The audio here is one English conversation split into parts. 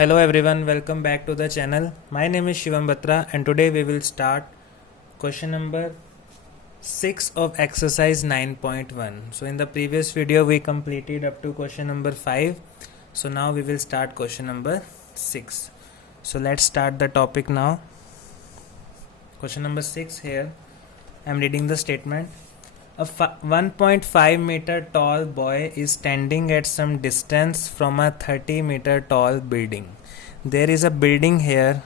Hello everyone, welcome back to the channel. My name is Shivam Batra and today we will start question number 6 of exercise 9.1. So in the previous video we completed up to question number 5. So now we will start question number 6. So let's start the topic now. Question number 6 here. I am reading the statement. A 1.5 meter tall boy is standing at some distance from a 30 meter tall building. There is a building here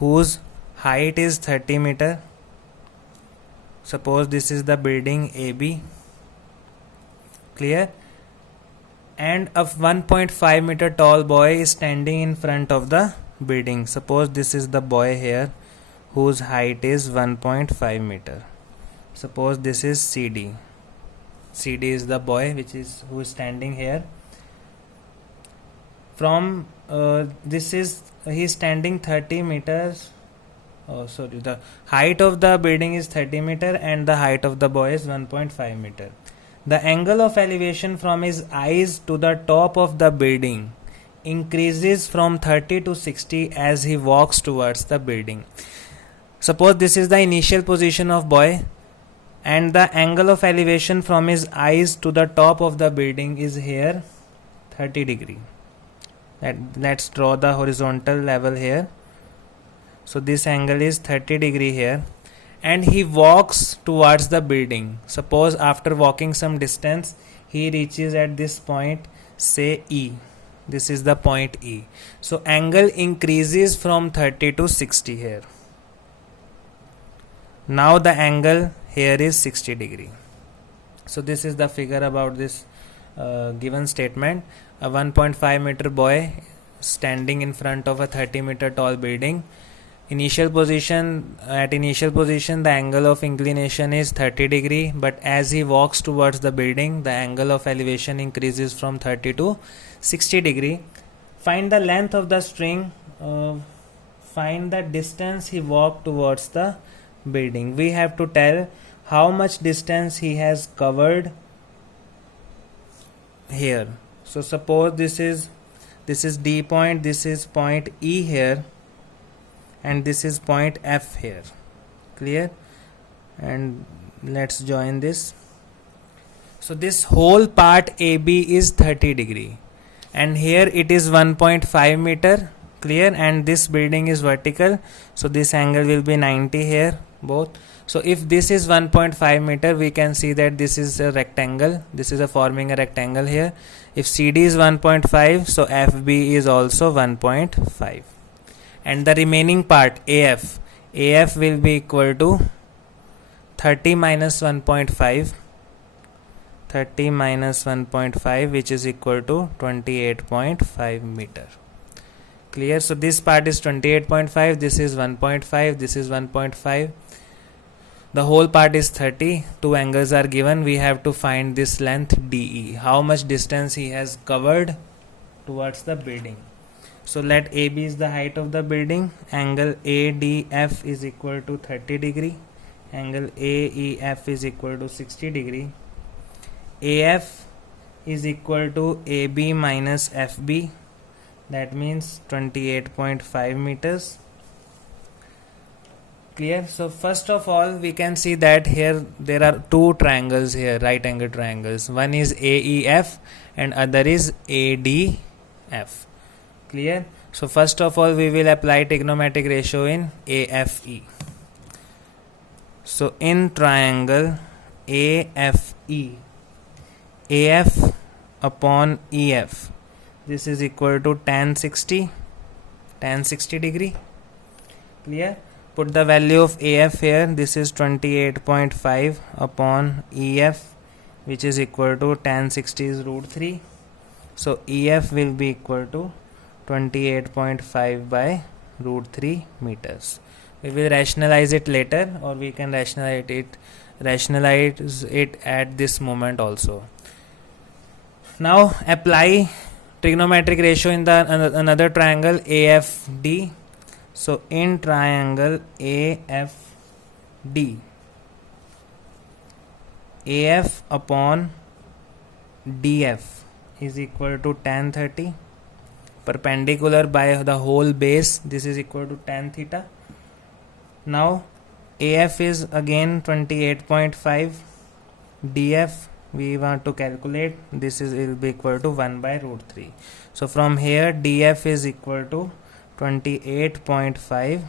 whose height is 30 meter. Suppose this is the building AB. Clear? And a 1.5 meter tall boy is standing in front of the building. Suppose this is the boy here whose height is 1.5 meter. Suppose this is CD. CD is the boy who is standing here. From he is standing 30 meters. The height of the building is 30 meter and the height of the boy is 1.5 meter. The angle of elevation from his eyes to the top of the building increases from 30 to 60 as he walks towards the building. Suppose this is the initial position of boy, and the angle of elevation from his eyes to the top of the building is here 30 degree. Let's draw the horizontal level here. So this angle is 30 degree here, and he walks towards the building. Suppose after walking some distance he reaches at this point, say E. This is the point E. So angle increases from 30 to 60 here. Now the angle here is 60 degree. So this is the figure about this given statement. A 1.5 meter boy standing in front of a 30 meter tall building. At initial position the angle of inclination is 30 degree, but as he walks towards the building the angle of elevation increases from 30 to 60 degree. Find the length of the string, find the distance he walked towards the building. We have to tell how much distance he has covered here. So suppose this is D point, this is point E here, and this is point F here. Clear? And let's join this. So this whole part AB is 30 degree, and here it is 1.5 meter. Clear? And this building is vertical, so this angle will be 90 here both. So if this is 1.5 meter, we can see that this is a rectangle. This is forming a rectangle here. If CD is 1.5, so FB is also 1.5. And the remaining part AF will be equal to 30 minus 1.5. 30 minus 1.5, which is equal to 28.5 meter. Clear? So this part is 28.5, this is 1.5, this is 1.5. The whole part is 30. Two angles are given. We have to find this length DE. How much distance he has covered towards the building. So let AB is the height of the building. Angle ADF is equal to 30 degree. Angle AEF is equal to 60 degree. AF is equal to AB minus FB. That means 28.5 meters. Clear? So first of all we can see that here there are two triangles here, right angle triangles. One is AEF and other is ADF. Clear? So first of all we will apply trigonometric ratio in AFE. So in triangle AFE, AF upon EF, this is equal to tan 60 degree. Clear? Put the value of AF here. This is 28.5 upon EF, which is equal to tan 60 is root 3. So EF will be equal to 28.5 by root 3 meters. We will rationalize it later, or we can rationalize it at this moment also. Now apply trigonometric ratio in the another triangle AFD. So in triangle AFD, AF upon DF is equal to tan 30. perpendicular by the whole base, this is equal to tan theta. Now AF is again 28.5, DF we want to calculate, this is will be equal to 1 by root 3. So from here DF is equal to 28.5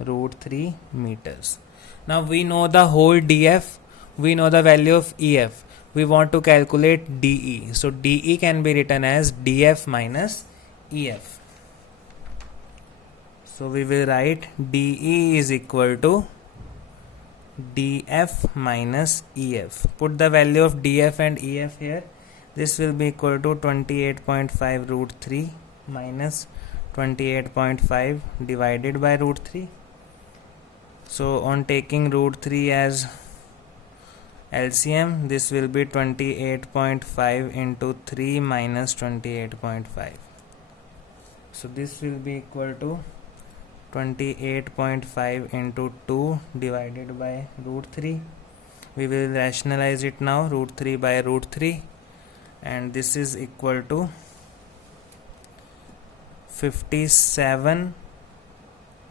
root 3 meters. Now we know the whole DF, we know the value of EF, we want to calculate DE. So DE can be written as DF minus EF. So we will write DE is equal to DF minus EF. Put the value of DF and EF here. This will be equal to 28.5 root 3 minus 28.5 divided by root 3. So on taking root 3 as LCM, this will be 28.5 into 3 minus 28.5. So this will be equal to 28.5 into 2 divided by root 3. We will rationalize it now, root 3 by root 3, and this is equal to 57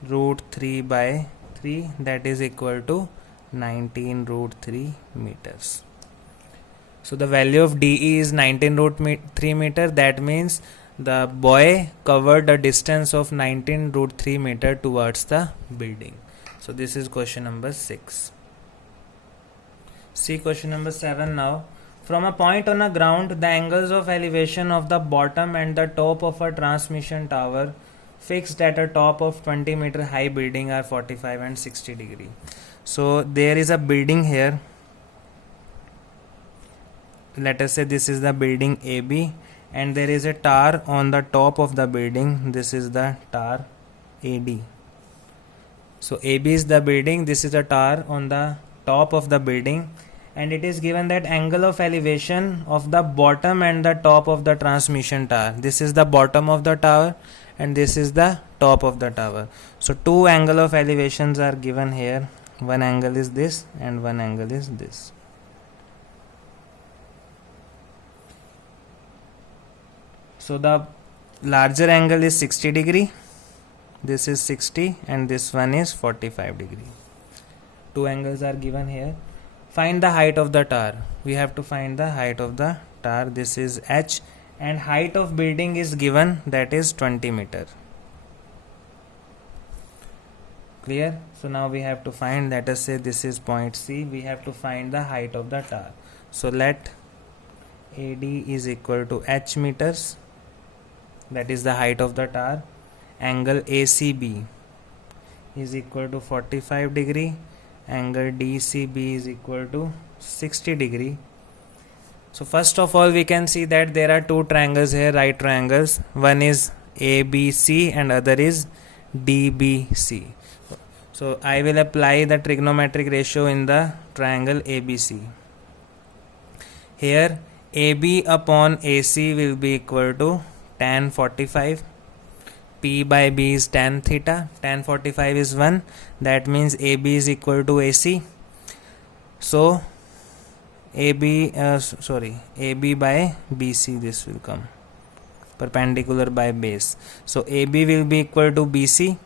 root 3 by 3, that is equal to 19 root 3 meters. So the value of DE is 19 root 3 meter. That means the boy covered a distance of 19 root 3 meter towards the building. So this is question number 6. See question number 7 now. From a point on a ground, the angles of elevation of the bottom and the top of a transmission tower fixed at a top of 20 meter high building are 45 and 60 degree. So there is a building here. Let us say this is the building AB, and there is a tower on the top of the building. This is the tower AD. So AB is the building, this is a tower on the top of the building, and it is given that angle of elevation of the bottom and the top of the transmission tower. This is the bottom of the tower and this is the top of the tower. So two angle of elevations are given here. One angle is this and one angle is this. So the larger angle is 60 degree, this is 60 and this one is 45 degree. Two angles are given here. Find the height of the tower. We have to find the height of the tower. This is H, and height of building is given, that is 20 meter. Clear? So now we have to find, let us say this is point C, we have to find the height of the tower. So let AD is equal to H meters, that is the height of the tower. Angle ACB is equal to 45 degree. Angle DCB is equal to 60 degree. So first of all we can see that there are two triangles here, right triangles. One is ABC and other is DBC. So I will apply the trigonometric ratio in the triangle ABC. Here AB upon AC will be equal to tan 45. P by B is tan theta. Tan 45 is 1. That means AB is equal to AC. So AB by BC, this will come perpendicular by base. So AB will be equal to BC.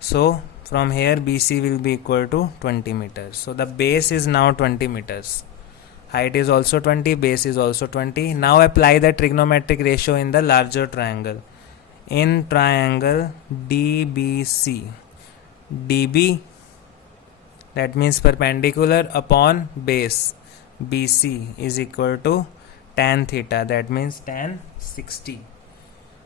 So from here BC will be equal to 20 meters. So the base is now 20 meters. Height is also 20, base is also 20. Now apply the trigonometric ratio in the larger triangle. In triangle DBC, DB, that means perpendicular upon base, BC is equal to tan theta, that means tan 60.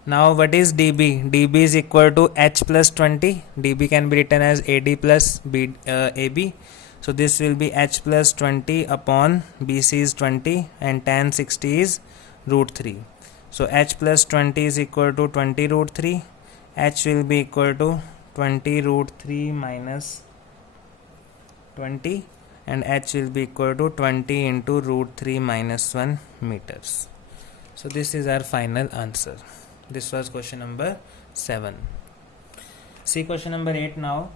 Now what is DB? DB is equal to H plus 20. DB can be written as AD plus AB. So this will be H plus 20 upon BC is 20 and tan 60 is root 3. So H plus 20 is equal to 20 root 3. H will be equal to 20 root 3 minus 20, and H will be equal to 20 into root 3 minus 1 meters. So this is our final answer. This was question number 7. See question number 8 now.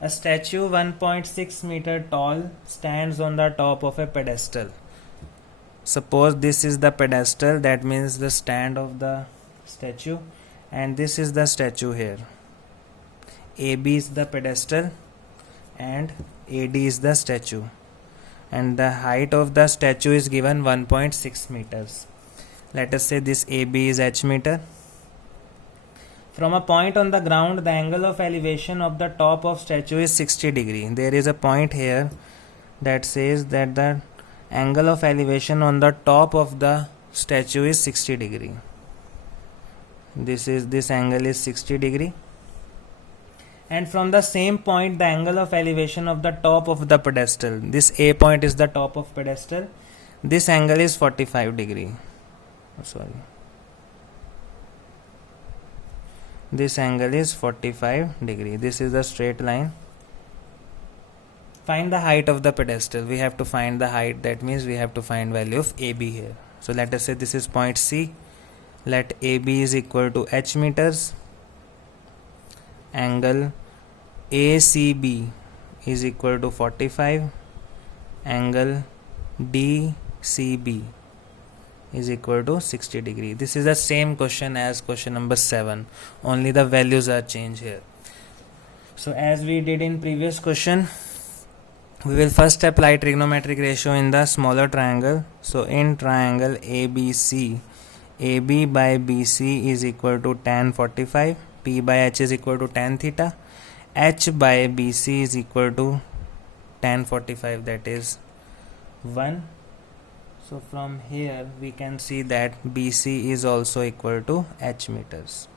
A statue 1.6 meter tall stands on the top of a pedestal. Suppose this is the pedestal, that means the stand of the statue, and this is the statue here. AB is the pedestal and AD is the statue, and the height of the statue is given 1.6 meters. Let us say this AB is h meter. From a point on the ground, the angle of elevation of the top of statue is 60 degree. There is a point here that says that the angle of elevation on the top of the statue is 60 degree. This angle is 60 degree. And from the same point, the angle of elevation of the top of the pedestal, this A point is the top of pedestal, this angle is 45 degree. This angle is 45 degree. This is the straight line. Find the height of the pedestal. We have to find the height. That means we have to find value of AB here. So let us say this is point C. Let AB is equal to h meters. Angle ACB is equal to 45. Angle DCB is equal to 60 degree. This is the same question as question number 7, only the values are changed here. So as we did in previous question, we will first apply trigonometric ratio in the smaller triangle. So in triangle ABC, AB by BC is equal to tan 45, P by H is equal to tan theta, H by BC is equal to tan 45, that is 1. So from here we can see that BC is also equal to h meters.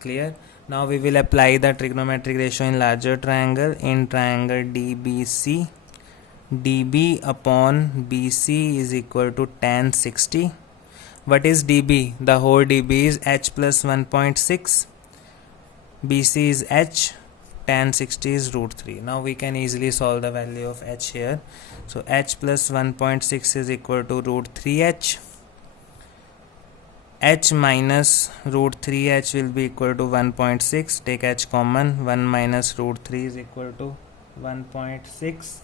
Clear? Now we will apply the trigonometric ratio in larger triangle. In triangle DBC, DB upon BC is equal to tan 60. What is DB? The whole DB is h plus 1.6. BC is h. Tan 60 is root 3. Now we can easily solve the value of h here. So h plus 1.6 is equal to root 3h. H minus root 3h will be equal to 1.6. Take h common. 1 minus root 3 is equal to 1.6.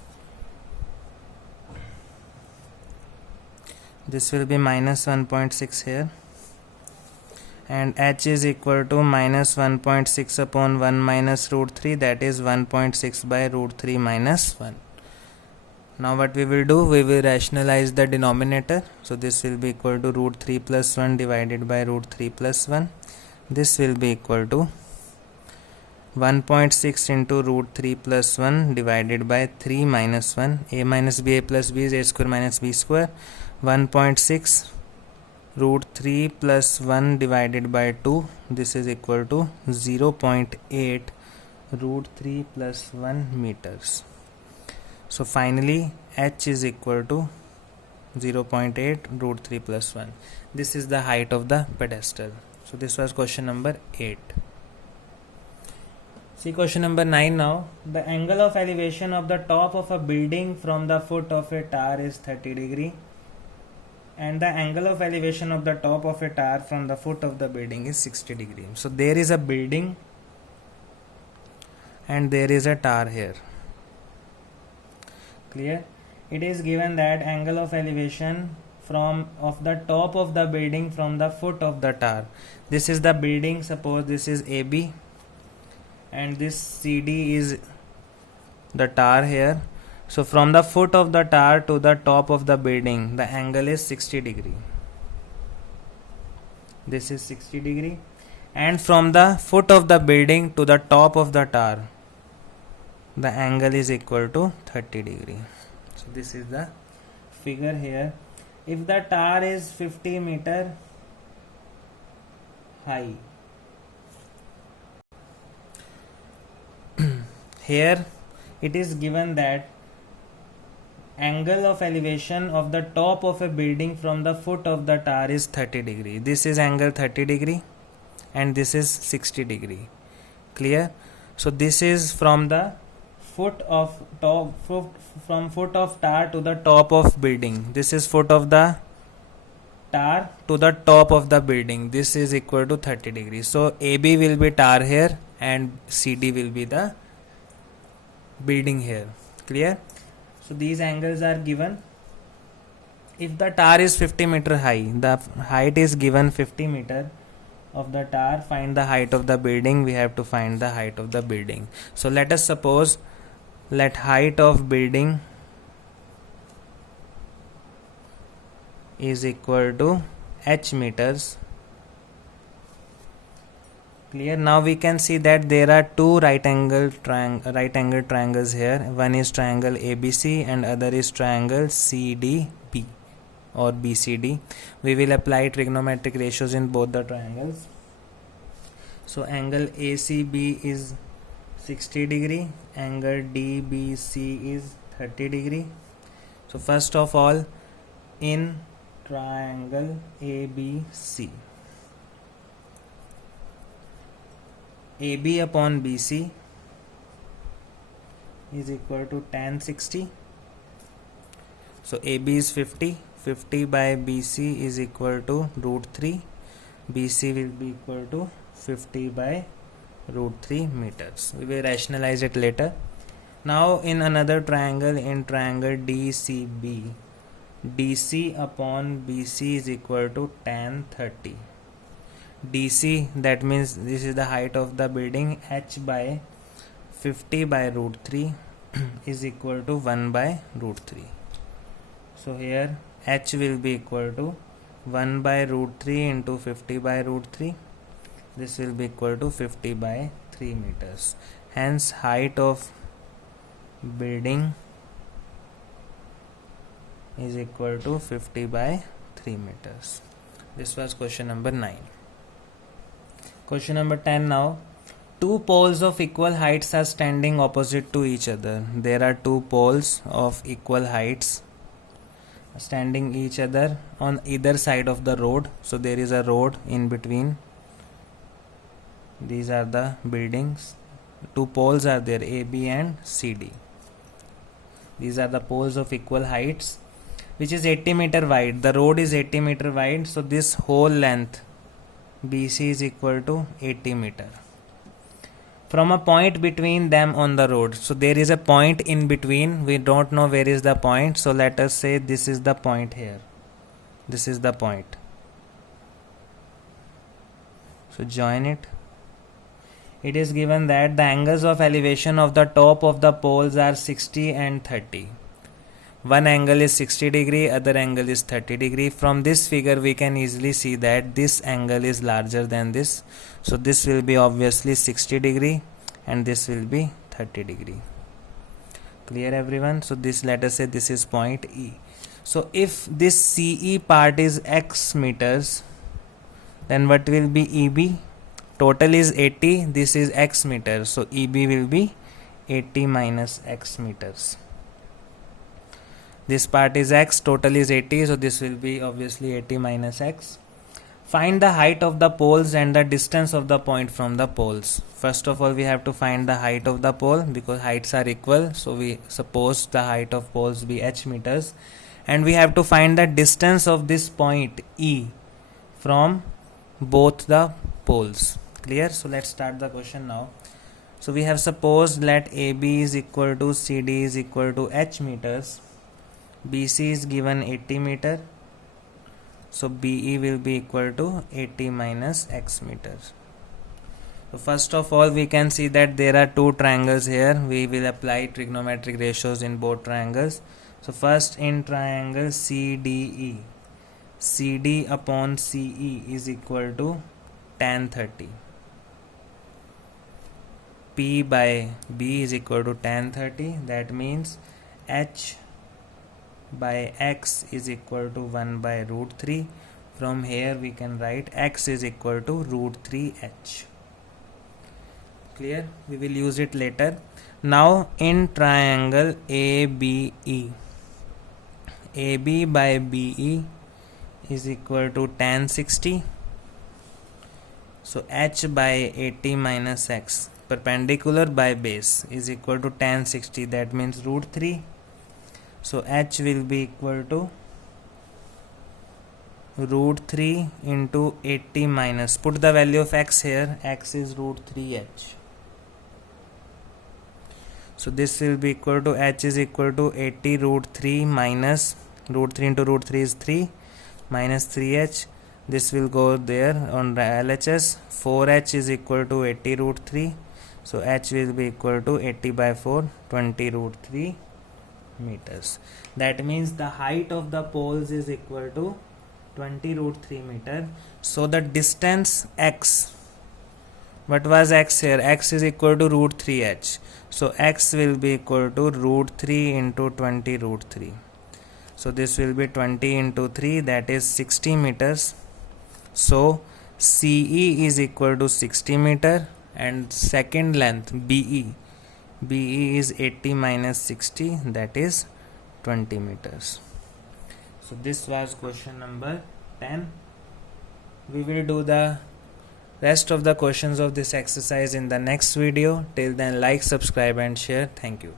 This will be minus 1.6 here. And h is equal to minus 1.6 upon 1 minus root 3, that is 1.6 by root 3 minus 1. Now what we will do, we will rationalize the denominator. So this will be equal to root 3 plus 1 divided by root 3 plus 1. This will be equal to 1.6 into root 3 plus 1 divided by 3 minus 1. A minus b, a plus b is a square minus b square. 1.6 root 3 plus 1 divided by 2, this is equal to 0.8 root 3 plus 1 meters. So finally h is equal to 0.8 root 3 plus 1. This is the height of the pedestal. So this was question number 8. See question number 9 now. The angle of elevation of the top of a building from the foot of a tower is 30 degree. And the angle of elevation of the top of a tower from the foot of the building is 60 degree. So there is a building and there is a tower here. Clear? It is given that angle of elevation of the top of the building from the foot of the tower. This is the building. Suppose this is AB and this CD is the tower here. So from the foot of the tower to the top of the building, the angle is 60 degree. This is 60 degree. And from the foot of the building to the top of the tower, the angle is equal to 30 degree. So this is the figure here. If the tower is 50 meter high, here it is given that angle of elevation of the top of a building from the foot of the tower is 30 degree. This is angle 30 degree and this is 60 degree. Clear? So this is from the foot of tower to the top of building. This is foot of the tower to the top of the building. This is equal to 30 degrees. So AB will be tower here and CD will be the building here. Clear? So these angles are given. If the tower is 50 meter high, the height is given 50 meter. of the tower, find the height of the building. We have to find the height of the building. So let us suppose, let height of building is equal to h meters. Clear? Now we can see that there are two right angle triangles here. One is triangle ABC and other is triangle CDB or BCD. We will apply trigonometric ratios in both the triangles. So angle ACB is 60 degree, angle DBC is 30 degree. So first of all, in triangle ABC, AB upon BC is equal to tan 60. So AB is 50. 50 by BC is equal to root 3. BC will be equal to 50 by root 3 meters. We will rationalize it later. Now in another triangle, in triangle DCB, DC upon BC is equal to tan 30. DC, that means this is the height of the building, h by 50 by root 3 is equal to 1 by root 3. So here h will be equal to 1 by root 3 into 50 by root 3. This will be equal to 50 by 3 meters. Hence height of building is equal to 50 by 3 meters. This was question number 9. Question number 10 now. Two poles of equal heights are standing opposite to each other. There are two poles of equal heights standing each other on either side of the road. So there is a road in between. These are the buildings. Two poles are there, AB and CD. These are the poles of equal heights, which is 80 meter wide. The road is 80 meter wide. So this whole length BC is equal to 80 meter. From a point between them on the road. So there is a point in between. We don't know where is the point. So let us say this is the point here. This is the point. So join it. It is given that the angles of elevation of the top of the poles are 60 and 30. One angle is 60 degree, other angle is 30 degree. From this figure we can easily see that this angle is larger than this. So this will be obviously 60 degree and this will be 30 degree. Clear everyone? So this, let us say this is point E. So if this CE part is x meters, then what will be EB? Total is 80, this is x meters. So EB will be 80 minus x meters. This part is x, total is 80, so this will be obviously 80 minus x. Find the height of the poles and the distance of the point from the poles. First of all, we have to find the height of the pole because heights are equal. So we suppose the height of poles be h meters. And we have to find the distance of this point E from both the poles. Clear? So let's start the question now. So we have supposed let AB is equal to CD is equal to h meters. BC is given 80 meter. So BE will be equal to 80 minus x meters. So first of all, we can see that there are two triangles here. We will apply trigonometric ratios in both triangles. So first in triangle CDE, CD upon CE is equal to tan 30. P by B is equal to tan 30. That means H by x is equal to 1 by root 3. From here we can write x is equal to root 3h. Clear? We will use it later. Now in triangle ABE, AB by BE is equal to tan 60. So h by 80 minus x, perpendicular by base, is equal to tan 60. That means root 3. So h will be equal to root 3 into 80 minus, put the value of x here, x is root 3h. So this will be equal to h is equal to 80 root 3 minus root 3 into root 3 is 3 minus 3h. this will go there on LHS. 4h is equal to 80 root 3, so h will be equal to 80 by 4, 20 root 3 meters. That means the height of the poles is equal to 20 root 3 meter. So the distance x, what was x here? X is equal to root 3h, so x will be equal to root 3 into 20 root 3. So this will be 20 into 3, that is 60 meters. So CE is equal to 60 meter, and second length BE is 80 minus 60, that is 20 meters. So this was question number 10. We will do the rest of the questions of this exercise in the next video. Till then, like, subscribe and share. Thank you.